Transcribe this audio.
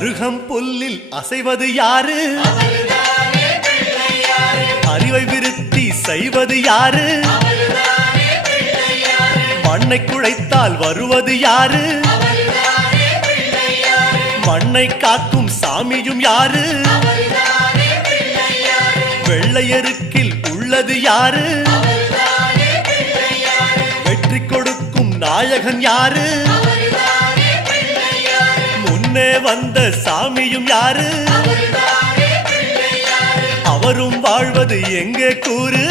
அருகம் புல்லில் அசைவது யாரு? அறிவை விருத்தி செய்வது யாரு? மண்ணை குழைத்தால் வருவது யாரு? மண்ணை காக்கும் சாமியும் யாரு? வெள்ளையருக்கில் உள்ளது யாரு? வெற்றி கொடுக்கும் நாயகன் யாரு? முன்னே வந்த சாமியும் யாரு? அவரும் வாழ்வது எங்கே கூறு?